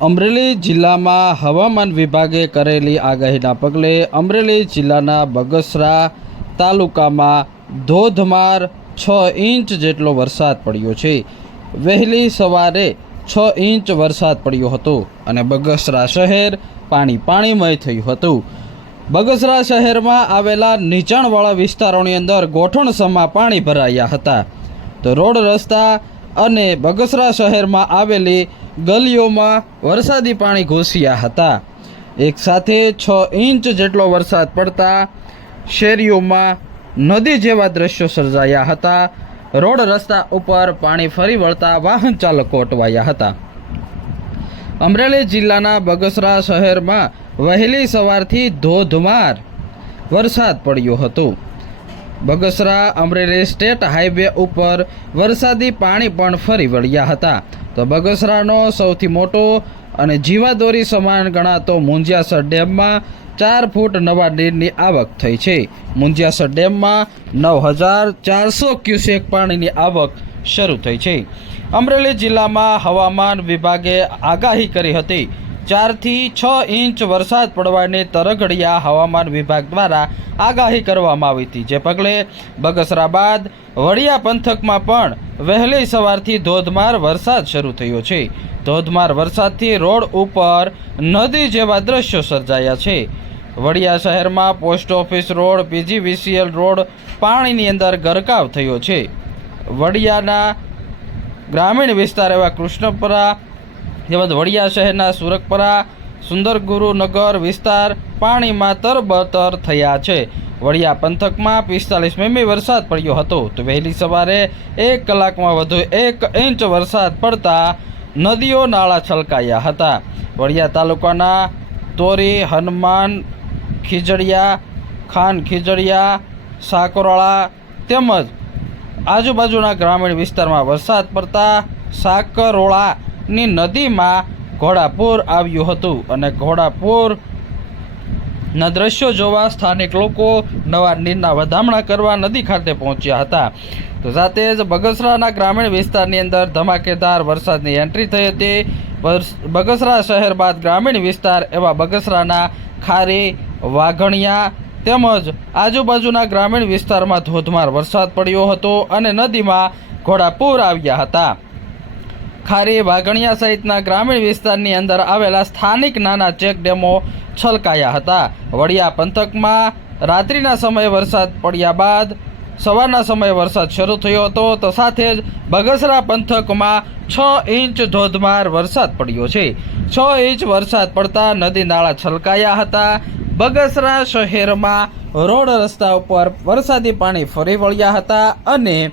અમરેલી જિલ્લામાં હવામાન વિભાગે કરેલી આગાહીના પગલે અમરેલી જિલ્લાના બગસરા તાલુકામાં ધોધમાર 6 ઇંચ જેટલો વરસાદ પડ્યો છે। વહેલી સવારે 6 ઇંચ વરસાદ પડ્યો હતો અને બગસરા શહેર પાણીમય થયું હતું। બગસરા શહેરમાં આવેલા નીચાણવાળા વિસ્તારોની અંદર ગોઠણસમાં પાણી ભરાયા હતા, તો રોડ રસ્તા અને બગસરા શહેરમાં આવેલી ગલીઓમાં વરસાદી પાણી ઘૂસ્યા હતા। એક સાથે 6 ઇંચ જેટલો વરસાદ પડતા શેરીઓમાં નદી જેવા દ્રશ્યો સર્જાયા હતા। રોડ રસ્તા ઉપર પાણી ફરી વળતા વાહન ચાલકો અટવાયા હતા। અમરેલી જિલ્લાના બગસરા શહેરમાં વહેલી સવારથી ધોધમાર વરસાદ પડ્યો હતો। બગસરા અમરેલી સ્ટેટ હાઈવે ઉપર વરસાદી પાણી પણ ફરી વળ્યા હતા। તો બગસરાનો સૌથી મોટો અને જીવાદોરી સમાન ગણાતો મુંજિયાસર ડેમમાં 4 ફૂટ નવા નીરની આવક થઈ છે। મુંજિયાસર ડેમમાં 9400 ક્યુસેક પાણીની આવક શરૂ થઈ છે। અમરેલી જિલ્લામાં હવામાન વિભાગે આગાહી કરી હતી 4 થી 6 ઇંચ વરસાદ પડવાની તરઘડિયા હવામાન વિભાગ દ્વારા આગાહી કરવામાં આવી હતી, જે પગલે બગસરા બાદ વડિયા પંથકમાં પણ વહેલી સવારથી ધોધમાર વરસાદ શરૂ થયો છે। ધોધમાર વરસાદથી રોડ ઉપર નદી જેવા દ્રશ્યો સર્જાયા છે। વડિયા શહેરમાં post office road, PGVCL road પાણીની અંદર ગરકાવ થયો છે। વડિયાના ગ્રામીણ વિસ્તાર એવા કૃષ્ણપરા તેમજ વડિયા શહેરના સુરકપરા, સુંદરગુરુનગર વિસ્તાર પાણીમાં તરબતર થયા છે। વડિયા પંથકમાં 45 મીમી વરસાદ પડ્યો હતો, તો વહેલી સવારે 1 કલાકમાં વધુ 1 ઇંચ વરસાદ પડતા નદીઓ નાળા છલકાયા હતા। વડિયા તાલુકાના તોરી, હનુમાન ખીજડીયા, ખાન ખીજડીયા, સાકરોળા તેમજ આજુબાજુના ગ્રામીણ વિસ્તારમાં વરસાદ પડતા સાકરોળાની નદીમાં ઘોડાપૂર આવ્યું હતું અને ઘોડાપૂરના દ્રશ્યો જોવા સ્થાનિક લોકો નવા નીરના વધામણા કરવા નદી ખાતે પહોંચ્યા હતા। તો સાથે જ બગસરાના ગ્રામીણ વિસ્તારની અંદર ધમાકેદાર વરસાદની એન્ટ્રી થઈ હતી। બગસરા શહેર બાદ ગ્રામીણ વિસ્તાર એવા બગસરાના ખારી, વાઘણિયા તેમજ આજુબાજુના ગ્રામીણ વિસ્તારમાં ધોધમાર વરસાદ પડ્યો હતો અને નદીમાં ઘોડાપૂર આવ્યા હતા। ખારી, વાઘણિયા સહિતના ગ્રામીણ વિસ્તારની અંદર આવેલા સ્થાનિક નાના ચેક ડેમો છલકાયા હતા। વડિયા પંથકમાં રાત્રિના સમયે વરસાદ પડ્યા બાદ સવારના સમયે વરસાદ શરૂ થયો હતો, તો સાથે જ બગસરા પંથકમાં 6 ઇંચ ધોધમાર વરસાદ પડ્યો છે। 6 ઇંચ વરસાદ પડતા નદી નાળા છલકાયા હતા। બગસરા શહેરમાં રોડ રસ્તા ઉપર વરસાદી પાણી ફરી વળ્યા હતા અને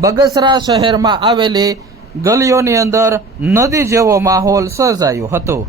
બગસરા શહેરમાં આવેલી ગલીઓની અંદર નદી જેવો માહોલ સર્જાયો હતો।